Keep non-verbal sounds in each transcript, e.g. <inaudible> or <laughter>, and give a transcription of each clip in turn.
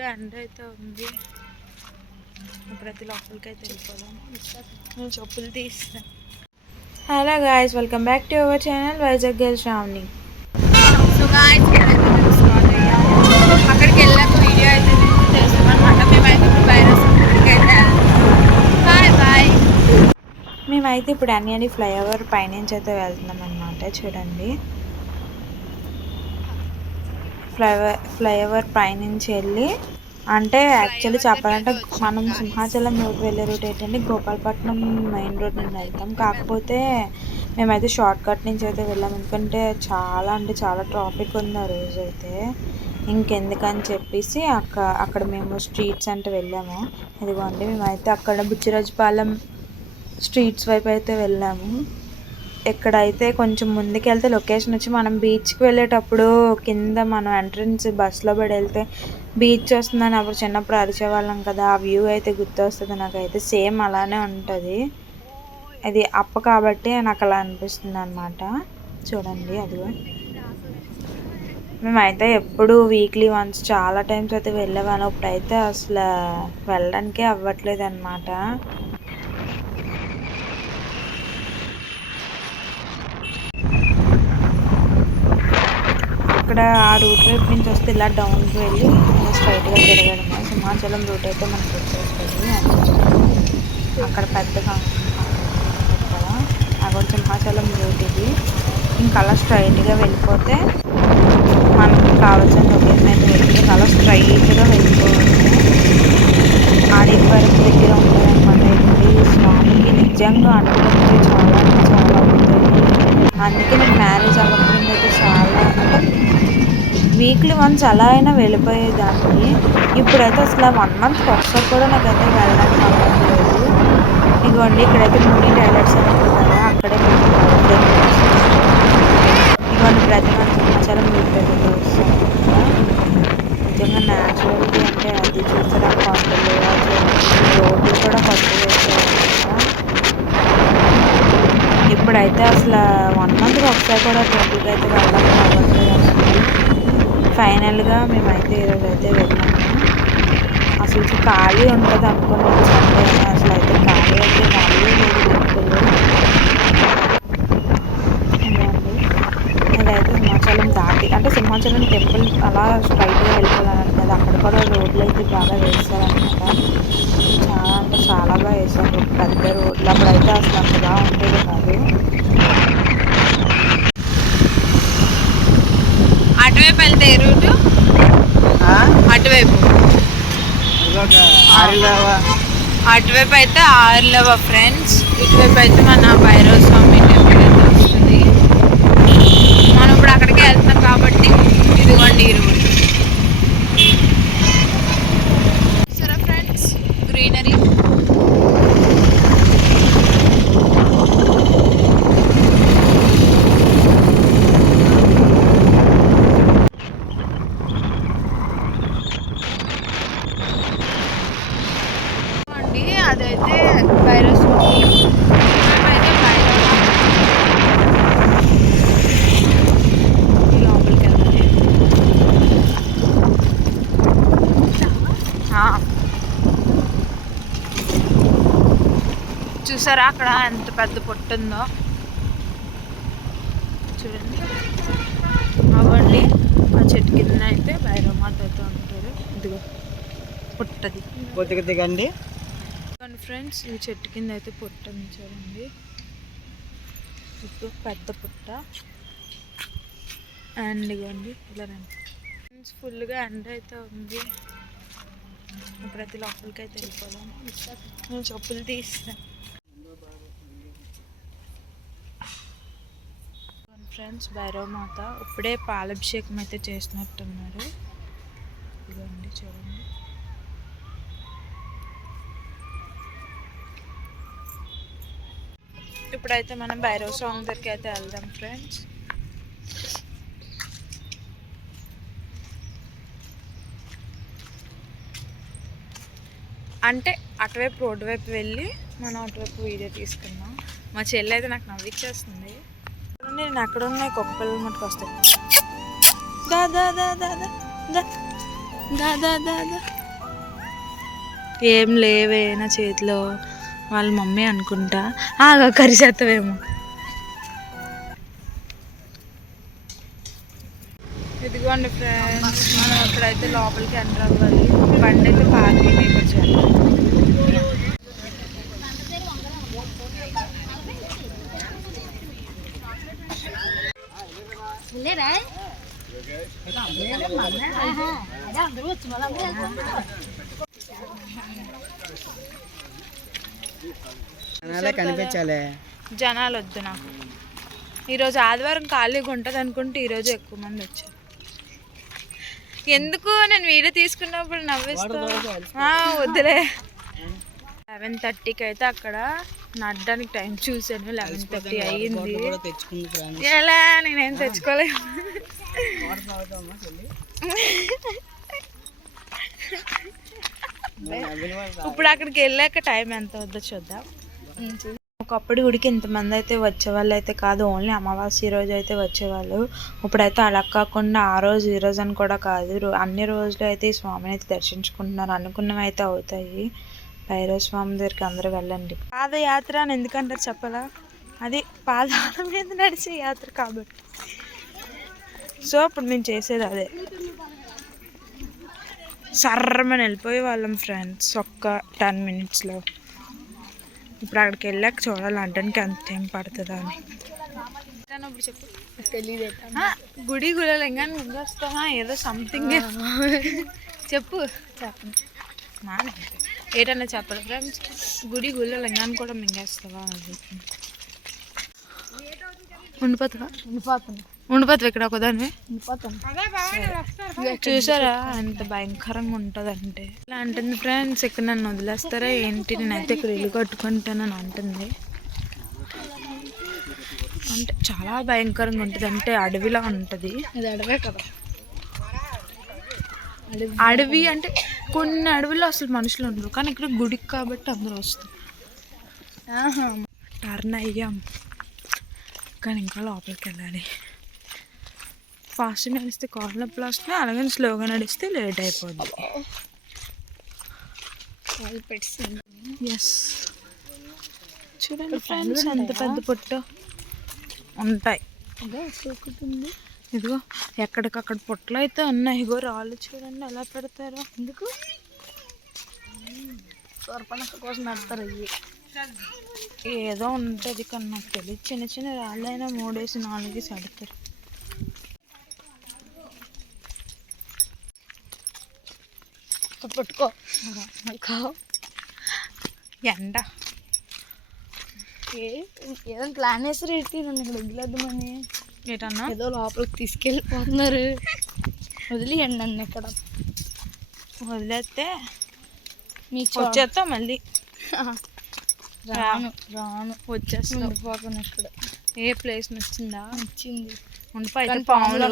ఫుల్గా ఎండ అయితే ఉంది. ప్రతి లోపలికి అయితే వెళ్ళిపోదాం. నేను చెప్పులు తీస్తా hello guys welcome back to our channel Vizag girl Shravani so guys అక్కడికి వెళ్ళాక వీడియో అయితే చేస్తాం మేమైతే ఇప్పుడు బయట అయితే బాయ్ బాయ్ మేమైతే ఇప్పుడు అన్ని అని ఫ్లైఓవర్ పైనుంచి అయితే వెళ్తున్నాం అనమాట చూడండి. ఫ్లైఓవర్ ఫ్లైఓవర్ పైనుంచి వెళ్ళి అంటే యాక్చువల్లీ చెప్పాలంటే మనం సింహాచలం రోడ్ వెళ్ళే రూట్ ఏంటంటే గోపాలపట్నం మెయిన్ రోడ్ నుండి వెళ్తాం. కాకపోతే మేమైతే షార్ట్ కట్ నుంచి అయితే వెళ్ళాం. ఎందుకంటే చాలా అంటే చాలా ట్రాఫిక్ ఉంది ఆ రోజు అయితే. ఇంకెందుకని చెప్పేసి అక్క అక్కడ మేము స్ట్రీట్స్ అంటే వెళ్ళాము. ఇదిగోండి మేమైతే అక్కడ బుచ్చిరాజుపాలెం స్ట్రీట్స్ వైపు అయితే వెళ్ళాము. ఎక్కడైతే కొంచెం ముందుకెళ్తే లొకేషన్ వచ్చి మనం బీచ్కి వెళ్ళేటప్పుడు కింద మనం ఎంట్రన్స్ బస్సులో పడి వెళ్తే బీచ్ వస్తుందని అప్పుడు చిన్నప్పుడు అరిచేవాళ్ళం కదా ఆ వ్యూ అయితే గుర్తొస్తుంది నాకైతే. సేమ్ అలానే ఉంటుంది. అది అప్ప కాబట్టి నాకు అలా అనిపిస్తుంది అనమాట చూడండి అదిగో. మేమైతే ఎప్పుడు వీక్లీ వన్స్ చాలా టైమ్స్ అయితే వెళ్ళేవాళ్ళం. ఇప్పుడైతే అసలు వెళ్ళడానికే అవ్వట్లేదు అనమాట అక్కడ ఆ రూట్ వైపు నుంచి వస్తే ఇలా డౌన్కి వెళ్ళి స్ట్రైట్గా తిరగడమే. సింహాచలం రూట్ అయితే మనకు వచ్చేస్తుంది అక్కడ పెద్దగా కదా అక్కడ సింహాచలం రూట్ ఇది. ఇంకా అలా స్ట్రైట్గా వెళ్ళిపోతే మనకి కావాల్సిన లొకేషన్ అయితే వెళ్ళి అలా స్ట్రైట్గా వెళ్ళిపోవచ్చు. ఆడికి వరకు దగ్గర ఉంటుంది అనమాట ఇది. స్వామికి నిజంగా అనుకుంటే చాలా చాలా ఉంటుంది అందుకే వీక్లీ వన్స్ అలా అయినా వెళ్ళిపోయేదాన్ని. ఇప్పుడైతే అసలు వన్ మంత్ ఒకసారి కూడా నాకైతే వెళ్ళడానికి అవ్వట్లేదు ఇదిగోండి ఇక్కడైతే మూవీ టైలర్స్ అని కదా అక్కడే ఇదిగోండి ప్రతి మన సంవత్సరం వీటిలో వస్తాం నిజంగా న్యాచురల్గా అంటే అది చూసారా కొండలు రోడ్డు కూడా కొత్త ఇప్పుడైతే అసలు వన్ మంత్కి ఒకసారి కూడా ట్వంటీకి అయితే ఫైనల్గా మేమైతే ఈరోజు అయితే వెళ్ళాము. అసలు ఖాళీ ఉంటుంది అనుకున్నాను సండే అసలు అయితే ఖాళీ అయితే ఖాళీ లేదు టెంపుల్ ఇదైతే సింహాచలం దాటి అంటే సింహాచలం టెంపుల్ అలా స్ట్రైట్గా వెళ్ళిపోవాలని కదా. అక్కడ కూడా రోడ్లు అయితే బాగా వేస్తారనమాట చాలా అంటే చాలా బాగా వేస్తారు. పెద్ద రోడ్లు. అప్పుడైతే అసలు అంత బాగా ఉండేది కాదు. అటువైపు వెళ్తే రూట్ అటువైపు. అటువైపు అయితే ఆరులవ ఫ్రెండ్స్ ఇటువైపు అయితే మన భైరవ స్వామి టెంపుల్ అయితే వస్తుంది. మనం ఇప్పుడు అక్కడికి వెళ్తున్నాం కాబట్టి ఇదిగోండి ఈ రూట్. సరే ఫ్రెండ్స్? గ్రీనరీ అండి అదైతే భైరవ స్వామి మేమైతే భైరవ ఈ లోపలికి వెళ్తాను చూసారా అక్కడ ఎంత పెద్ద పొట్టు ఉందో? చూడండి. అవ్వండి ఆ చెట్టు కింద అయితే భైరవ మాత అయితే ఉంటారు. ఇదిగో పుట్టది. కొద్దిగా దిగండి. కానీ ఫ్రెండ్స్ ఈ చెట్టు కింద అయితే పుట్ట ఉంది చూడండి ఇప్పుడు పెద్ద పుట్ట. అండ్ ఇవ్వండి ఇలా రండి. ఫ్రెండ్స్ ఫుల్గా ఎండ అయితే ఉంది. ప్రతి లోపలికి అయితే వెళ్ళిపోదాం నేను చెప్పులు తీస్తాను. ఫ్రెండ్స్ భైరవమాత ఇప్పుడే పాలాభిషేకం అయితే చేసినట్టున్నారు ఇదండి చూడండి. ఇప్పుడైతే మనం భైరవ సాంగ్ దగ్గరికి అయితే వెళ్దాం ఫ్రెండ్స్. అంటే అటువైపు రోడ్డు వైపు వెళ్ళి మనం అటువైపు వీడియో తీసుకున్నాం మా చెల్లి అయితే నాకు నవ్విచ్చేస్తుంది. నేను అక్కడ ఉన్నాయి? కుక్క పిల్లలు మటుకు వస్తాయి. దా దా దా దా దా దా. దా దా దా ఏం లేవే నా చేతిలో. వాళ్ళ మమ్మీ అనుకుంటా. ఆగా కరిసేస్తావేమో ఇదిగోండి ఫ్రెండ్స్ మనం అక్కడైతే లోపలికి ఎంటర్ అవ్వాలి. బండి అయితే పార్కింగ్ వచ్చాను కనిపించాలి. జనాలు వద్దు నాకు. ఈరోజు ఆదివారం ఖాళీగా ఉంటుంది అనుకుంటే ఈరోజు ఎక్కువ మంది వచ్చారు. ఎందుకు? నేను వీడియో తీసుకున్నప్పుడు నవ్విస్తా. వద్దులే. లెవెన్ థర్టీకి అయితే అక్కడ నడ్డానికి టైం చూసాను లెవెన్ థర్టీ అయ్యింది ఎలా? నేనేం తెచ్చుకోలేదు. <laughs> ఇప్పుడు అక్కడికి వెళ్ళాక టైం ఎంత వద్దో చూద్దాం. ఒకప్పుడు గుడికి ఇంతమంది అయితే వచ్చేవాళ్ళు అయితే కాదు ఓన్లీ అమావాస్య రోజు అయితే వచ్చేవాళ్ళు. ఇప్పుడైతే అలా కాకుండా ఆ రోజు ఈ రోజు అని కూడా కాదు. అన్ని రోజులు అయితే ఈ స్వామిని అయితే దర్శించుకుంటున్నారు అనుకున్నవి అయితే అవుతాయి. భైరవ స్వామి దగ్గరికి అందరూ వెళ్ళండి. పాదయాత్ర అని ఎందుకంటారు చెప్పలా? అది పాదాల మీద నడిచే యాత్ర కాబట్టి. సో ఇప్పుడు మేము చేసేది అదే. సర్రమని వెళ్ళిపోయే వాళ్ళం ఫ్రెండ్స్ ఒక్క టెన్ మినిట్స్లో ఇప్పుడు అక్కడికి వెళ్ళాక చూడాలి అంటానికి ఎంత టైం పడుతుందా అని. ఇప్పుడు చెప్పు. తెలియదు గుడి గుడలింగా ముందు వస్తావా? ఏదో సంథింగ్ చెప్పు. చెప్పు మానే ఏటన్నా చెప్పరు ఫ్రెండ్స్ గుడి గుళ్ళ లింగాన్ని కూడా మింగేస్తావా? ఉండిపోతావా? ఉండిపోతాను ఉండిపోతావు ఇక్కడ ఒకదానివే ఉండిపోతాను చూసారా? ఎంత భయంకరంగా ఉంటుందంటే. ఇలా అంటుంది ఫ్రెండ్స్ ఇక్కడ నన్ను వదిలేస్తారా ఏంటి? నేనైతే ఇక్కడ ఇల్లు కట్టుకుంటానని అంటుంది. అంటే చాలా భయంకరంగా ఉంటుంది. అంటే అడవిలా ఉంటుంది. అది అడవే కదా. అడవి అంటే కొన్ని అడవిలో అసలు మనుషులు ఉండరు. కానీ ఇక్కడ గుడికి కాబట్టి అందరూ వస్తారు. ఆహా. టర్న్ అయ్యాం. కానీ ఇంకా లోపలికి వెళ్ళాలి. ఫాస్ట్ నడిస్తే కాళ్ళ నొప్పులు వస్తున్నాయి. అలాగే స్లోగా నడిస్తే లేట్ అయిపోద్ది. ఎస్ చూడండి ఫ్రెండ్స్ ఎంత పెద్ద పుట్ట? ఉంటాయి. ఇదిగో ఎక్కడికక్కడ పొట్టలు అయితే ఉన్నాయి. ఇగో రాళ్ళు చూడండి ఎలా పెడతారో. ఎందుకు? సొరపనక కోసం పెడతారు అయ్యి ఏదో ఉంటుంది కానీ నాకు తెలియదు. చిన్న చిన్న రాళ్ళైనా మూడేసి నాలుగేసి అడతారు పట్టుకో. ఎండ. ఏ ఏదో ప్లాన్ వేసి ఏంటి నన్ను ఇక్కడ వదిలేద్దామని ఏటన్నా ఏదో లోపలికి తీసుకెళ్ళిపోతున్నారు. వదిలేయండి నన్ను ఇక్కడ వదిలేస్తే మీ వచ్చేస్తా మళ్ళీ. <laughs> రాను రాను వచ్చేస్తా. ఉండిపోతాను ఇక్కడ. ఏ ప్లేస్ నచ్చిందా? వచ్చింది ఉండిపోయి పాములు.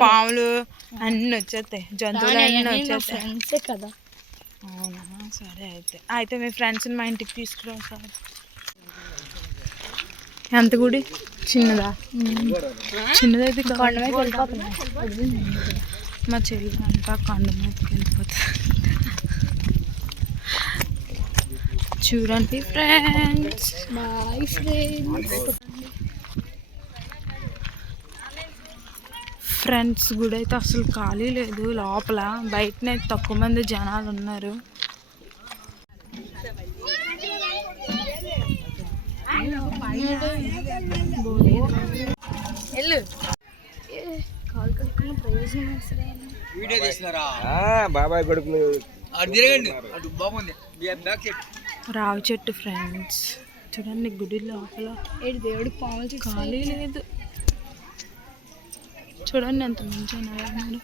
పాములు అన్నీ వచ్చేస్తాయి. జంతువులు అన్నీ వచ్చేస్తాయి. కదా. అవునా? సరే అయితే. అయితే మీ ఫ్రెండ్స్ని మా ఇంటికి తీసుకురా సార్. ఎంత గుడి? చిన్నదా? చిన్నదైతే మా చెల్లి అంతా కొండ మీదకి వెళ్ళిపోతుంది. చూడండి ఫ్రెండ్స్. Bye friends. ఫ్రెండ్స్ గుడి అయితే అసలు ఖాళీ లేదు. లోపల బయటనే తక్కువ మంది జనాలు ఉన్నారు. బాబాయ్ కొడుకు రావి చెట్టు ఫ్రెండ్స్ చూడండి గుడి లోపల ఏడు దేవుడికి పాములు ఖాళీ లేదు. చూడండి ఎంత మంచి ఉన్నారు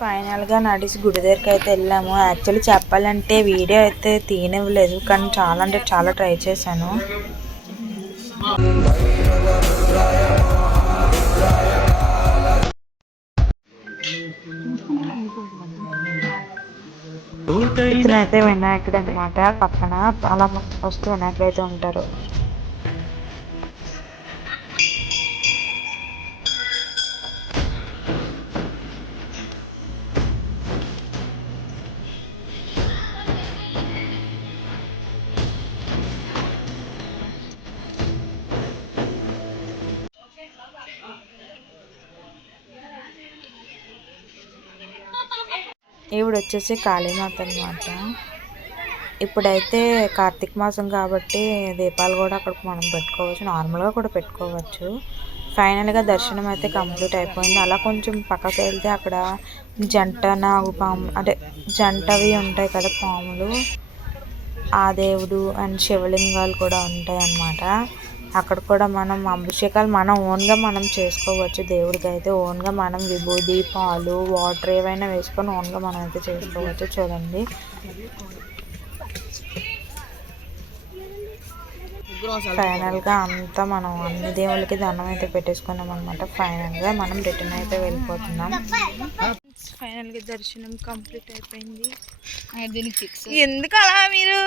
ఫైనల్గా నడిచి గుడి దగ్గరికి అయితే వెళ్ళాము. యాక్చువల్లీ చెప్పాలంటే వీడియో అయితే తీయనివ్వలేదు కానీ చాలా అంటే చాలా ట్రై చేశాను. ఇతనైతే వినాయకుడు అనమాట పక్కన చాలా వస్తూ వినాయకుడు అయితే ఉంటారు. ఈవిడ వచ్చేసి కాళీమాత అనమాట ఇప్పుడైతే కార్తీక మాసం కాబట్టి దీపాలు కూడా అక్కడికి మనం పెట్టుకోవచ్చు. నార్మల్గా కూడా పెట్టుకోవచ్చు. ఫైనల్గా దర్శనం అయితే కంప్లీట్ అయిపోయింది. అలా కొంచెం పక్కకి వెళ్తే అక్కడ జంట నాగు పాము అంటే జంటవి ఉంటాయి కదా పాములు. ఆ దేవుడు అండ్ శివలింగాలు కూడా ఉంటాయి అన్నమాట అక్కడ కూడా మనం అభిషేకాలు మనం ఓన్గా మనం చేసుకోవచ్చు. దేవుడికి అయితే ఓన్గా మనం విభూది పాలు వాటర్ ఏవైనా వేసుకొని ఓన్గా మనం అయితే చేసుకోవచ్చు. చూడండి. ఫైనల్గా అంతా మనం అన్ని దేవుళ్ళకి దండం అయితే పెట్టేసుకున్నాం అనమాట ఫైనల్గా మనం రిటర్న్ అయితే వెళ్ళిపోతున్నాం. ఫైనల్గా దర్శనం కంప్లీట్ అయిపోయింది. ఎందుకు అలా మీరు?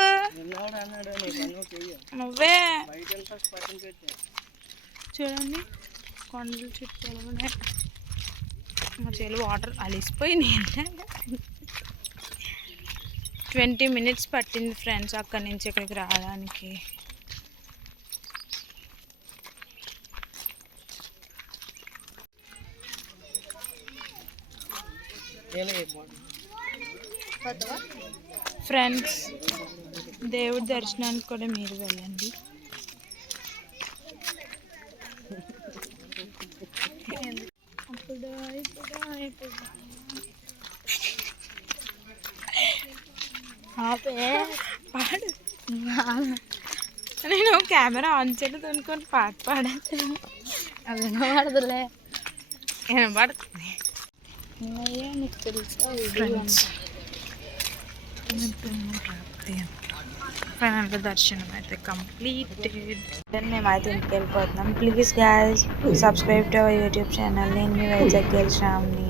నువ్వే. చూడండి కొండలు చుట్టూ ఉన్నాయి. మా వాటర్ అలిసిపోయినాయి. ట్వంటీ మినిట్స్ పట్టింది ఫ్రెండ్స్ అక్కడి నుంచి ఇక్కడికి రావడానికి. ఫ్రెండ్స్ దేవుడి దర్శనానికి కూడా మీరు వెళ్ళండి. పాడు. నేను కెమెరా ఆన్ చేయలేదు అనుకోని పాట పాడాను అది వినబడదులే. వినబడుతుంది అయ్యా తెలుసా ఫైనల్గా దర్శనం అయితే కంప్లీటెడ్ మేమైతే ఇంటికి వెళ్ళిపోతున్నాం. Please guys subscribe to our YouTube channel నేను మీ వైజాగ్ గెలిచాంని